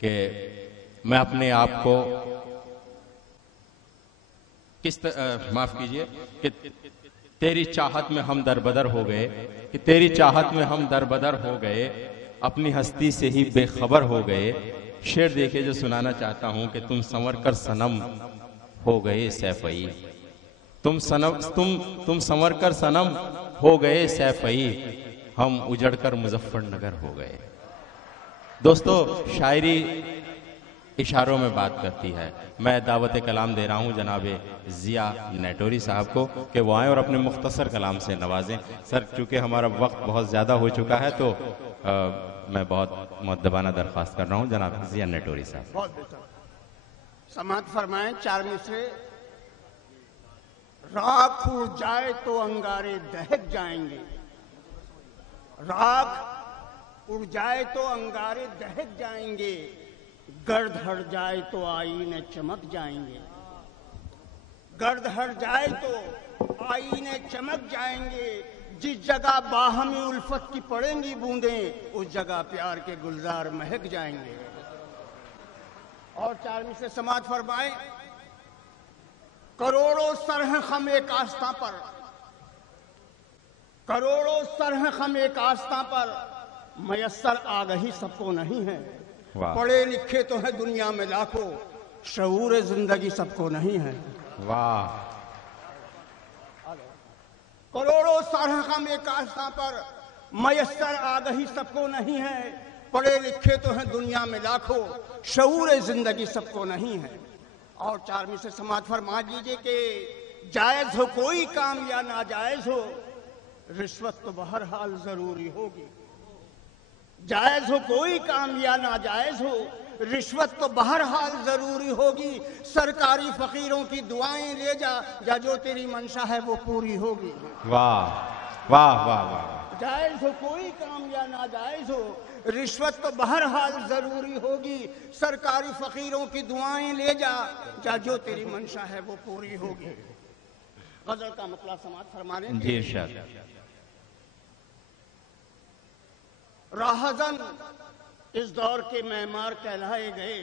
कि मैं अपने आप को माफ कीजिए कि तेरी चाहत में हम दरबदर हो गए, कि तेरी चाहत में हम दरबदर हो गए, अपनी हस्ती से ही बेखबर हो गए। शेर देखिए जो सुनाना चाहता हूं कि तुम संवर कर सनम हो गए सैफई, तुम संवर कर सनम हो गए सैफई, हम उजड़कर मुजफ्फरनगर हो गए। दोस्तों, शायरी इशारों में बात करती है। मैं दावत कलाम दे रहा हूं जनाब जिया नेटोरी साहब को कि वो आएँ और अपने मुख्तसर कलाम से नवाजें। सर, चूंकि हमारा वक्त बहुत ज़्यादा हो चुका है तो मैं बहुत मुअद्दबाना दरख्वास्त कर रहा हूं जनाब जिया नेटोरी साहब। बहुत बेहतर समाअत फरमाएं। 4 मिसरे। राख उड़ जाए तो अंगारे दहक जाएंगे, राख उड़ जाए तो अंगारे दहक जाएंगे, गर्द हट जाए तो आईने चमक जाएंगे, गर्द हट जाए तो आईने चमक जाएंगे। जिस जगह बाहमी उल्फत की पड़ेंगी बूंदें, उस जगह प्यार के गुलजार महक जाएंगे। और 4 मिसरे समाअत फरमाएं। करोड़ों सरह खम एक आस्था पर, करोड़ों सरह खम एक आस्था पर, मयस्सर आगही सबको नहीं है। पढ़े लिखे तो है दुनिया में लाखों, शऊर जिंदगी सबको नहीं है। वाह। करोड़ों सरह खम एक आस्था पर, मयस्सर आगही सबको नहीं है। पढ़े लिखे तो है दुनिया में लाखों, शऊर जिंदगी सबको नहीं है। और 4 मिसरे समाअत फरमा दीजिए कि जायज हो कोई काम या नाजायज हो, रिश्वत तो बहरहाल जरूरी होगी। जायज हो कोई काम या नाजायज हो, रिश्वत तो बहरहाल जरूरी होगी। सरकारी फकीरों की दुआएं ले जा, जा जो तेरी मंशा है वो पूरी होगी। वाह वाह वाह वाह। जायज हो कोई काम या नाजायज हो, रिश्वत तो बहरहाल जरूरी होगी। सरकारी फकीरों की दुआएं ले जा, जा जो तेरी मंशा है वो पूरी होगी। गजल का मतलब समाअत फरमाने जी इरशाद। राहजन इस दौर के मेमार कहलाए गए,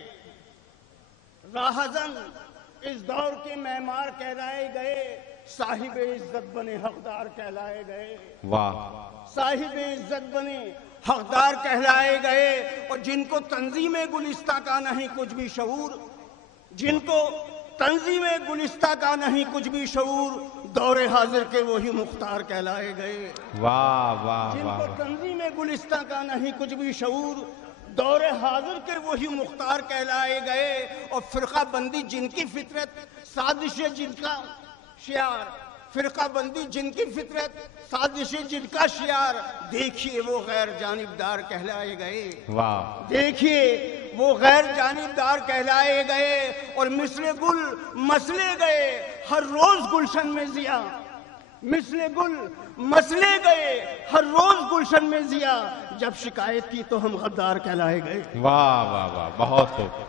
राहजन इस दौर के मेमार कहलाए गए, साहिब इज्जत बने हकदार कहलाए गए। वाह। साहिब इज्जत बने हकदार कहलाए गए। और जिनको तंजीम गुलिस्ता का नहीं कुछ भी शऊर, जिनको तंजीम गुलिस्ता का नहीं कुछ भी शऊर, दौरे हाजिर के वही मुख्तार कहलाए गए। वाह वाह। जिनको तंजीम गुलिस्ता का नहीं कुछ भी शऊर, दौरे हाजिर के वही मुख्तार कहलाए गए। और फिरका बंदी जिनकी फितरत, साजिश जिनका शियार, फिरका बंदी जिनकी फितरत, साजिश जिनका शियार, देखिए वो गैर जानिबदार कहलाए गए। वाह। देखिए वो गैर जानिबदार कहलाए गए। और मिसले गुल मसले गए हर रोज गुलशन में जिया, मिसले गुल मसले गए हर रोज गुलशन में जिया, जब शिकायत की तो हम गद्दार कहलाए गए। वाह वाह वाह, बहुत खूब।